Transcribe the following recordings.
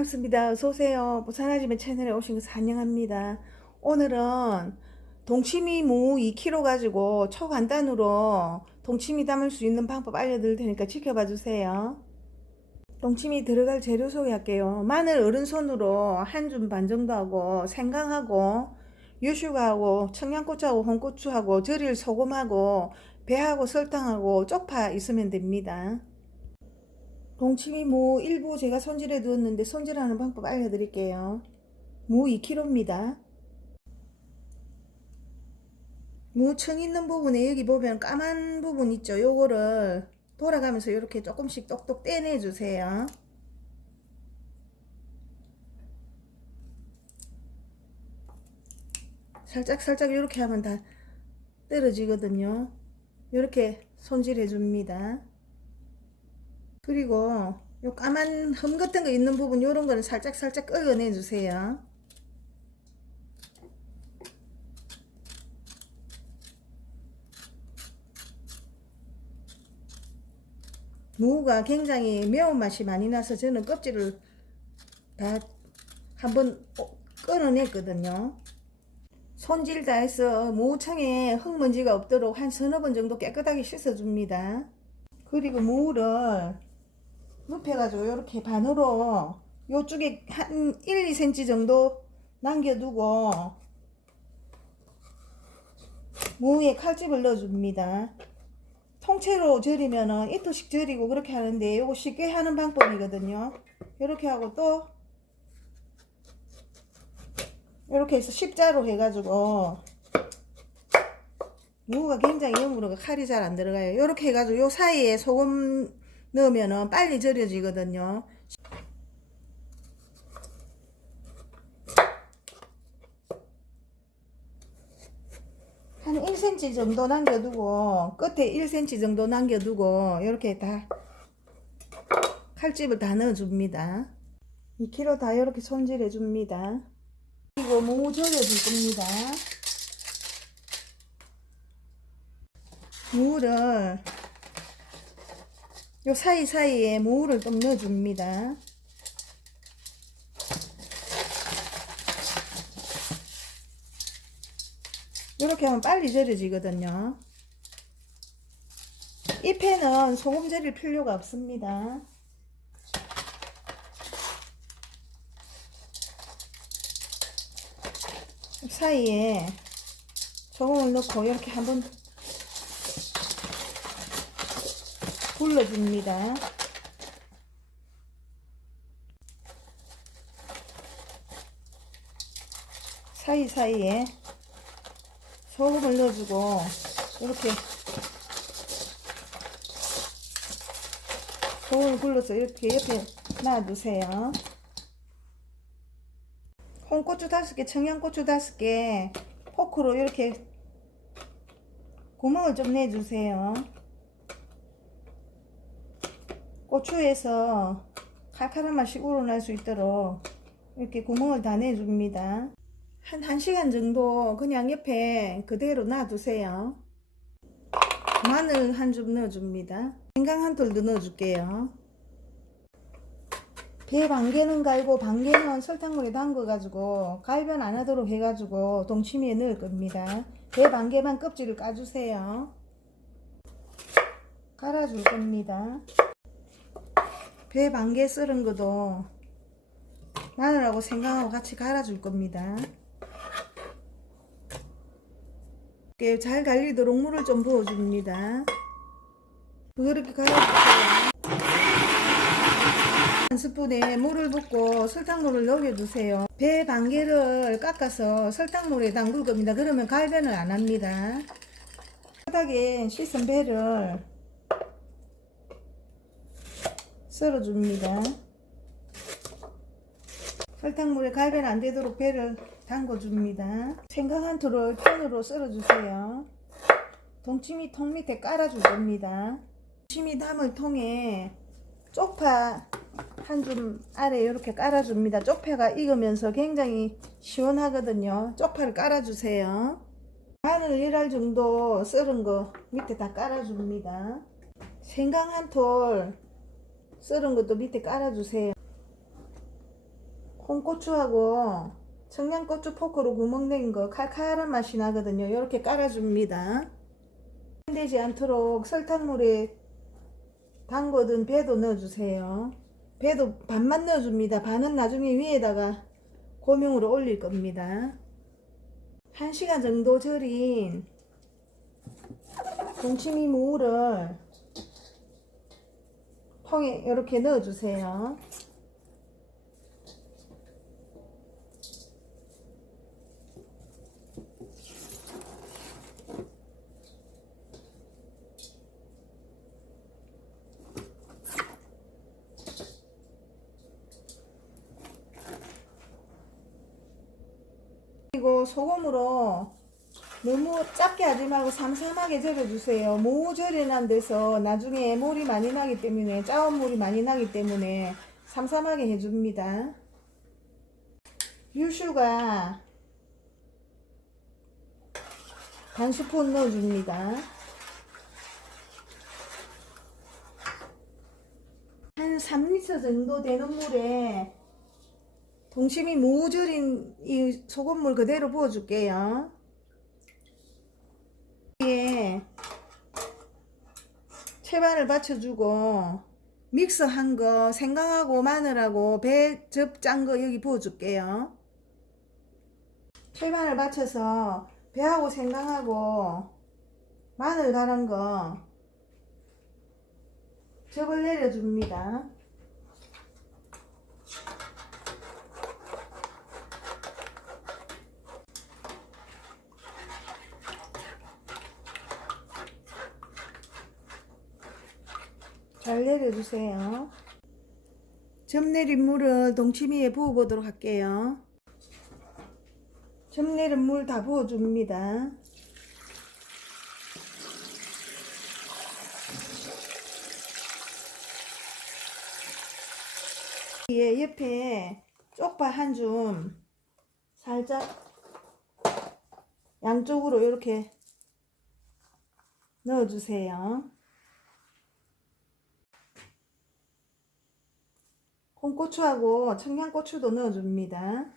반갑습니다. 어서오세요. 부산아지매 채널에 오신 것을 환영합니다. 오늘은 동치미 무 2kg 가지고 초간단으로 동치미 담을 수 있는 방법 알려드릴 테니까 지켜봐 주세요. 동치미 들어갈 재료 소개할게요. 마늘 어른손으로 한 줌 반 정도 하고, 생강하고 유슈가하고 청양고추하고 홍고추하고 절일 소금하고 배하고 설탕하고 쪽파 있으면 됩니다. 동치미 무 일부 제가 손질해 두었는데 손질하는 방법 알려드릴게요. 무 2kg입니다. 무 청 있는 부분에 여기 보면 까만 부분 있죠. 요거를 돌아가면서 이렇게 조금씩 똑똑 떼내 주세요. 살짝 이렇게 하면 다 떨어지거든요. 이렇게 손질해 줍니다. 그리고 요 까만 흠 같은 거 있는 부분 요런 거는 살짝 끓여내 주세요. 무가 굉장히 매운맛이 많이 나서 저는 껍질을 다 한번 끊어냈거든요. 손질 다 해서 무청에 흙먼지가 없도록 한 서너 번 정도 깨끗하게 씻어 줍니다. 그리고 무를 눕혀가지고 이렇게 반으로 요쪽에 한 1, 2cm 정도 남겨두고 무에 칼집을 넣어줍니다. 통째로 절이면은 이토씩 절이고 그렇게 하는데 이거 쉽게 하는 방법이거든요. 이렇게 하고 또 이렇게 해서 십자로 해가지고 무가 굉장히 여물어가 칼이 잘 안 들어가요. 이렇게 해가지고 요 사이에 소금 넣으면은 빨리 절여지거든요. 한 1cm 정도 남겨두고 끝에 1cm 정도 남겨두고 이렇게 다 칼집을 다 넣어줍니다. 2kg 다 이렇게 손질해 줍니다. 그리고 무 절여줄 겁니다. 무를 요 사이사이에 무를 좀 넣어줍니다. 이렇게 하면 빨리 절여지거든요. 잎에는 소금 절일 필요가 없습니다. 사이에 소금을 넣고 이렇게 한번 불러줍니다. 사이사이에 소금을 넣어주고 이렇게 소금을 불러서 이렇게 옆에 놔두세요. 홍고추 5개, 청양고추 5개 포크로 이렇게 구멍을 좀 내주세요. 고추에서 칼칼한 맛이 우러날 수 있도록 이렇게 구멍을 다 내줍니다. 한 1시간 정도 그냥 옆에 그대로 놔두세요. 마늘 한 줌 넣어줍니다. 생강 한 톨도 넣어줄게요. 배 반개는 갈고 반개는 설탕물에 담궈가지고 갈변 안 하도록 해가지고 동치미에 넣을 겁니다. 배 반개만 껍질을 까주세요. 갈아줄 겁니다. 배 반개 썰은 것도 마늘하고 생강하고 같이 갈아줄 겁니다. 잘 갈리도록 물을 좀 부어줍니다. 그렇게 갈아주세요. 한 스푼에 물을 붓고 설탕물을 녹여주세요. 배 반개를 깎아서 설탕물에 담글 겁니다. 그러면 갈변을 안 합니다. 바닥에 씻은 배를 썰어줍니다. 설탕물에 갈변 안 되도록 배를 담궈줍니다. 생강 한 톨을 통으로 썰어주세요. 동치미 통 밑에 깔아줄 겁니다. 동치미 담을 통에 쪽파 한 줌 아래 이렇게 깔아줍니다. 쪽파가 익으면서 굉장히 시원하거든요. 쪽파를 깔아주세요. 마늘 1알 정도 썰은 거 밑에 다 깔아줍니다. 생강 한 톨 썰은 것도 밑에 깔아주세요. 홍고추하고 청양고추 포크로 구멍 낸 거 칼칼한 맛이 나거든요. 이렇게 깔아줍니다. 되지 않도록 설탕물에 담궈둔 배도 넣어주세요. 배도 반만 넣어줍니다. 반은 나중에 위에다가 고명으로 올릴 겁니다. 1시간 정도 절인 동치미 무를 통에 이렇게 넣어주세요. 그리고 소금으로 너무 작게 하지 말고 삼삼하게 절여주세요. 무 절여난 데서 나중에 물이 많이 나기 때문에, 짜온 물이 많이 나기 때문에 삼삼하게 해줍니다. 유슈가 반 스푼 넣어줍니다. 한 3리터 정도 되는 물에 동치미 무 절인 이 소금물 그대로 부어줄게요. 여기에 채반을 받쳐주고 믹서한 거 생강하고 마늘하고 배즙 짠 거 여기 부어줄게요. 채반을 받쳐서 배하고 생강하고 마늘 갈은 거 즙을 내려줍니다. 잘 내려주세요. 즙 내린 물을 동치미에 부어보도록 할게요. 즙 내린 물 다 부어줍니다. 옆에 쪽파 한 줌 살짝 양쪽으로 이렇게 넣어주세요. 홍고추하고 청양고추도 넣어줍니다.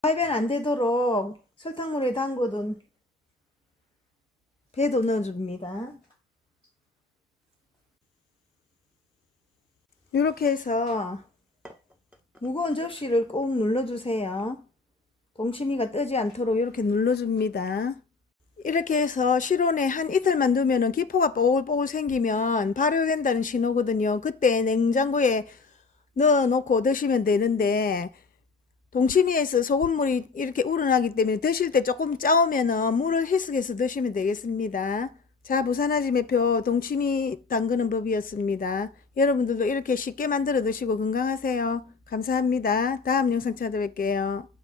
발변 안 되도록 설탕물에 담궈둔 배도 넣어줍니다. 이렇게 해서 무거운 접시를 꼭 눌러주세요. 동치미가 뜨지 않도록 이렇게 눌러줍니다. 이렇게 해서 실온에 한 이틀만 두면은 기포가 뽀글뽀글 생기면 발효된다는 신호거든요. 그때 냉장고에 넣어 놓고 드시면 되는데, 동치미에서 소금물이 이렇게 우러나기 때문에 드실 때 조금 짜오면은 물을 희석해서 드시면 되겠습니다. 자, 부산아지매표 동치미 담그는 법이었습니다. 여러분들도 이렇게 쉽게 만들어 드시고 건강하세요. 감사합니다. 다음 영상 찾아뵐게요.